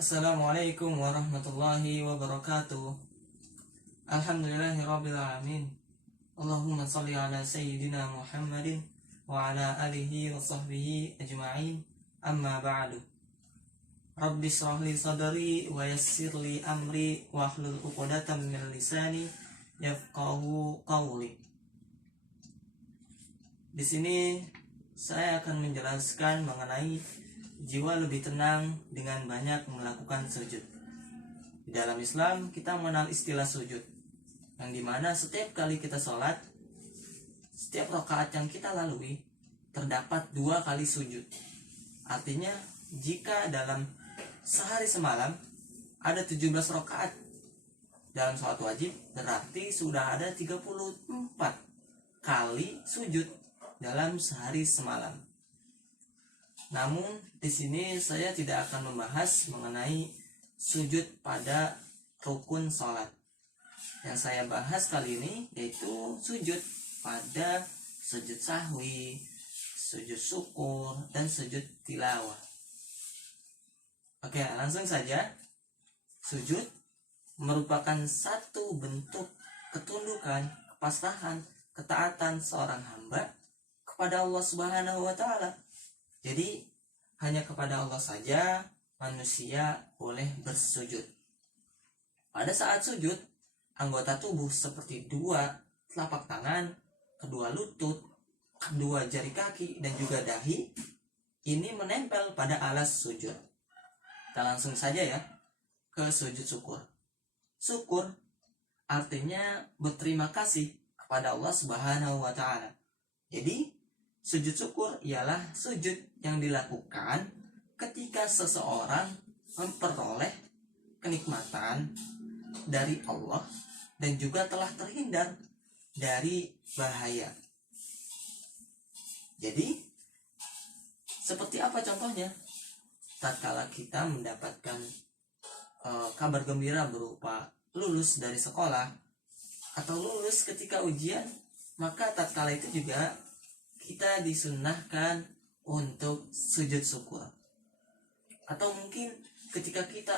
Assalamualaikum warahmatullahi wabarakatuh. Alhamdulillahirabbil alamin. Allahumma shalli ala sayyidina Muhammadin wa ala alihi wa sahbihi ajma'in. Amma ba'du. Rabbi shrah li sadri wa yassir li amri wa hlul 'uqdatam min lisani yafqahu qawli. Di sini saya akan menjelaskan mengenai jiwa lebih tenang dengan banyak melakukan sujud. Di dalam Islam kita mengenal istilah sujud, yang dimana setiap kali kita sholat, setiap rakaat yang kita lalui terdapat 2 kali sujud. Artinya jika dalam sehari semalam ada 17 rakaat dalam sholat wajib, berarti sudah ada 34 kali sujud dalam sehari semalam. Namun di sini saya tidak akan membahas mengenai sujud pada rukun sholat. Yang saya bahas kali ini yaitu sujud pada sujud sahwi, sujud syukur, dan sujud tilawah. Oke, langsung saja. Sujud merupakan satu bentuk ketundukan, kepasrahan, ketaatan seorang hamba kepada Allah Subhanahu wa Ta'ala. Jadi hanya kepada Allah saja manusia boleh bersujud. Pada saat sujud, anggota tubuh seperti 2 telapak tangan, kedua lutut, kedua jari kaki, dan juga dahi ini menempel pada alas sujud. Kita langsung saja ya ke sujud syukur. Syukur artinya berterima kasih kepada Allah Subhanahu wa Ta'ala. Jadi sujud syukur ialah sujud yang dilakukan ketika seseorang memperoleh kenikmatan dari Allah dan juga telah terhindar dari bahaya. Jadi seperti apa contohnya? Tatkala kita mendapatkan kabar gembira berupa lulus dari sekolah atau lulus ketika ujian, maka tatkala itu juga kita disunnahkan untuk sujud syukur. Atau mungkin ketika kita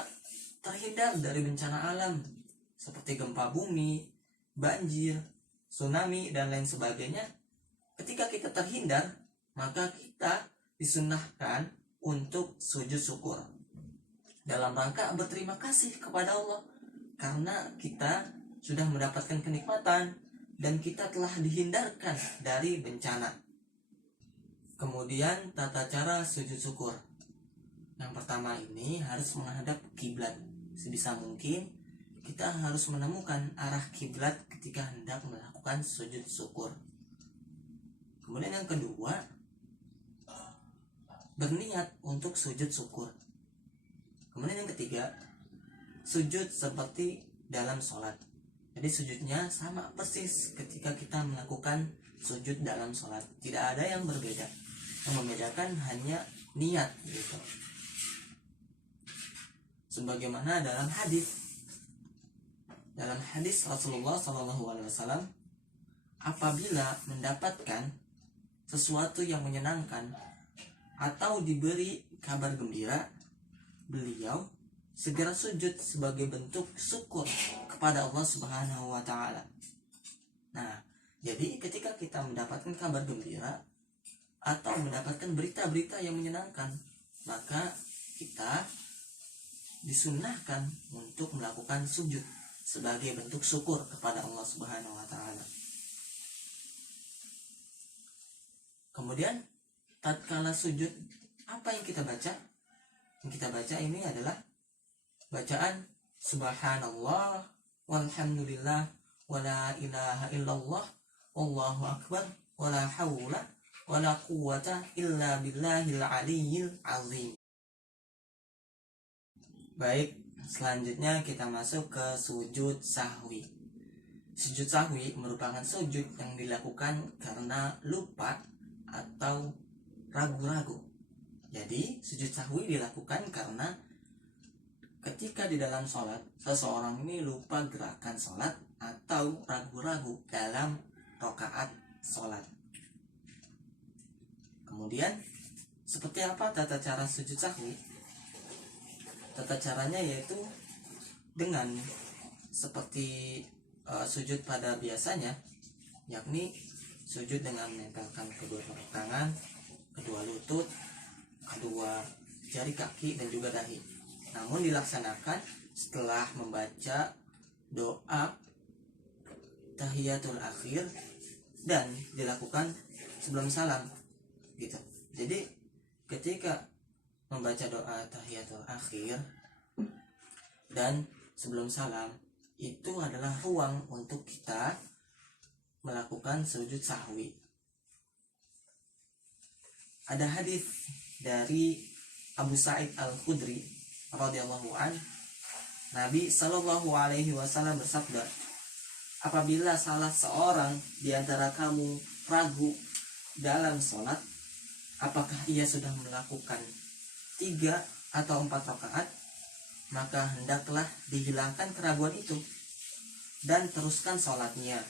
terhindar dari bencana alam seperti gempa bumi, banjir, tsunami, dan lain sebagainya, ketika kita terhindar, maka kita disunnahkan untuk sujud syukur dalam rangka berterima kasih kepada Allah karena kita sudah mendapatkan kenikmatan dan kita telah dihindarkan dari bencana. Kemudian tata cara sujud syukur. Yang pertama ini harus menghadap kiblat. Sebisa mungkin kita harus menemukan arah kiblat ketika hendak melakukan sujud syukur. Kemudian yang kedua, berniat untuk sujud syukur. Kemudian yang ketiga, sujud seperti dalam sholat. Jadi sujudnya sama persis ketika kita melakukan sujud dalam sholat. Tidak ada yang berbeda. Yang membedakan hanya niat gitu. Sebagaimana dalam hadis Rasulullah SAW, apabila mendapatkan sesuatu yang menyenangkan atau diberi kabar gembira, beliau segera sujud sebagai bentuk syukur kepada Allah Subhanahu wa Ta'ala. Nah, jadi ketika kita mendapatkan kabar gembira atau mendapatkan berita-berita yang menyenangkan, maka kita disunnahkan untuk melakukan sujud sebagai bentuk syukur kepada Allah Subhanahu wa Ta'ala. Kemudian tatkala sujud, apa yang kita baca? Yang kita baca ini adalah bacaan subhanallah walhamdulillah wala ilaha illallah wallahu akbar wala haula wala quwwata illa billahil aliyyil azim. Baik, selanjutnya kita masuk ke sujud sahwi. Sujud sahwi merupakan sujud yang dilakukan karena lupa atau ragu-ragu. Jadi sujud sahwi dilakukan karena ketika di dalam sholat seseorang ini lupa gerakan sholat atau ragu-ragu dalam rakaat sholat. Kemudian seperti apa tata cara sujud sahwi? Tata caranya yaitu dengan seperti sujud pada biasanya, yakni sujud dengan menempelkan kedua telapak tangan, kedua lutut, kedua jari kaki dan juga dahi. Namun dilaksanakan setelah membaca doa tahiyatul akhir dan dilakukan sebelum salam gitu. Jadi ketika membaca doa tahiyatul akhir dan sebelum salam itu adalah ruang untuk kita melakukan sujud sahwi. Ada hadis dari Abu Sa'id Al-Khudri radhiyallahu an, Nabi Shallallahu alaihi wasallam bersabda, apabila salah seorang di antara kamu ragu dalam sholat, apakah ia sudah melakukan 3 atau 4 rakaat, maka hendaklah dihilangkan keraguan itu dan teruskan sholatnya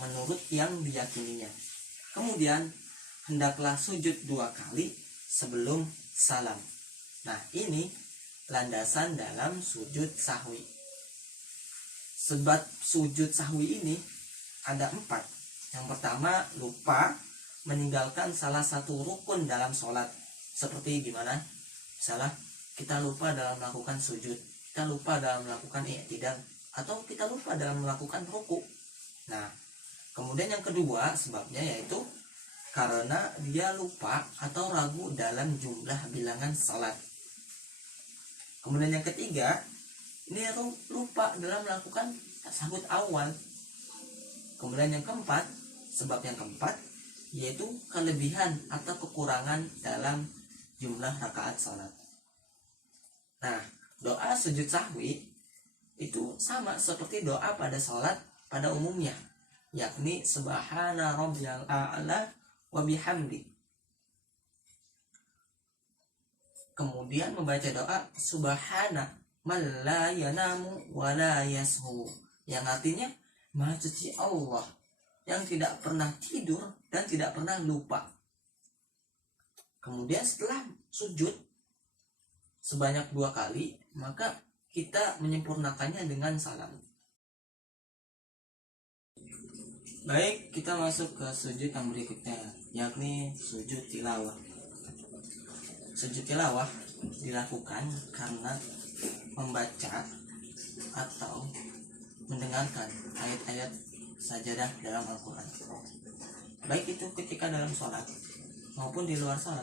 menurut yang diyakininya. Kemudian hendaklah sujud 2 kali sebelum salam. Nah, ini landasan dalam sujud sahwi. Sebab sujud sahwi ini ada 4. Yang pertama, lupa meninggalkan salah satu rukun dalam sholat. Seperti gimana? Misalnya kita lupa dalam melakukan sujud, kita lupa dalam melakukan i'tidal, atau kita lupa dalam melakukan ruku. Nah, kemudian yang kedua sebabnya yaitu karena dia lupa atau ragu dalam jumlah bilangan salat. Kemudian yang ketiga, ini lupa dalam melakukan tasyahud awal. Kemudian yang keempat, sebab yang keempat yaitu kelebihan atau kekurangan dalam jumlah rakaat salat. Nah, doa sujud sahwi itu sama seperti doa pada salat pada umumnya, yakni subhana rabbiyal a'la wa bihamdi. Kemudian membaca doa subhana man la yanamu wa la yashu, yang artinya maha suci Allah yang tidak pernah tidur dan tidak pernah lupa. Kemudian setelah sujud sebanyak 2 kali, maka kita menyempurnakannya dengan salam. Baik, kita masuk ke sujud yang berikutnya, yakni sujud tilawah. Sujud tilawah dilakukan karena membaca atau mendengarkan ayat-ayat sajadah dalam Al-Quran, baik itu ketika dalam sholat maupun di luar sholat,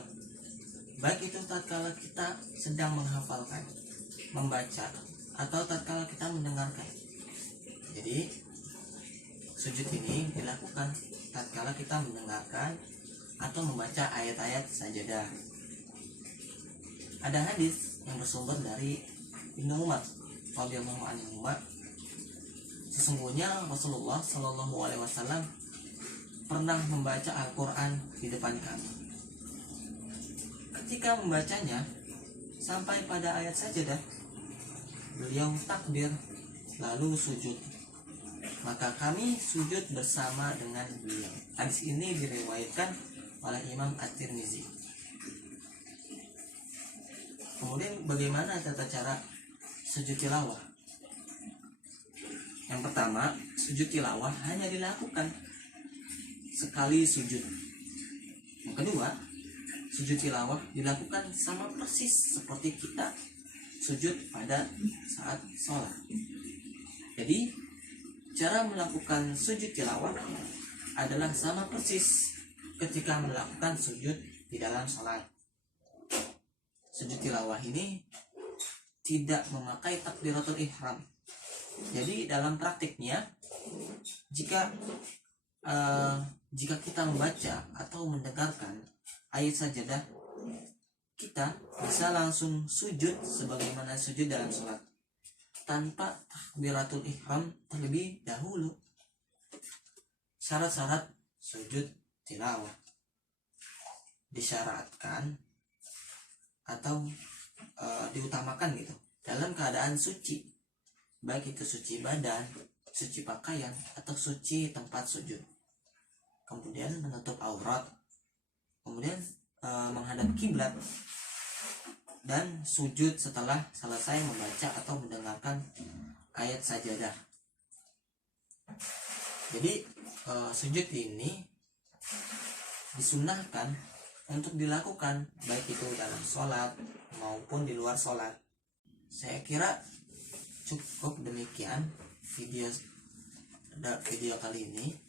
baik itu tatkala kita sedang menghafalkan, membaca, atau tatkala kita mendengarkan. Jadi sujud ini dilakukan tatkala kita mendengarkan atau membaca ayat-ayat sajadah. Ada hadis yang bersumber dari Ibnu Umar radhiyallahu anhu, sesungguhnya Rasulullah Shallallahu alaihi wasallam pernah membaca Al-Quran di depan kami. Ketika membacanya sampai pada ayat sajadah, beliau takbir lalu sujud, maka kami sujud bersama dengan beliau. Hadis ini diriwayatkan oleh Imam At-Tirmizi. Kemudian bagaimana tata cara sujud tilawah? Yang pertama, sujud tilawah hanya dilakukan sekali sujud. Yang kedua, sujud tilawah dilakukan sama persis seperti kita sujud pada saat sholat. Jadi cara melakukan sujud tilawah adalah sama persis ketika melakukan sujud di dalam sholat. Sujud tilawah ini tidak memakai takbiratul ihram. Jadi dalam praktiknya, jika kita membaca atau mendengarkan ayat sajadah, kita bisa langsung sujud sebagaimana sujud dalam sholat tanpa takbiratul ihram terlebih dahulu. Syarat-syarat sujud tilawah disyaratkan atau diutamakan gitu dalam keadaan suci, baik itu suci badan, suci pakaian, atau suci tempat sujud. Kemudian menutup aurat, kemudian menghadap kiblat, dan sujud setelah selesai membaca atau mendengarkan ayat sajadah. Jadi sujud ini disunahkan untuk dilakukan baik itu dalam sholat maupun di luar sholat. Saya kira cukup demikian video kali ini.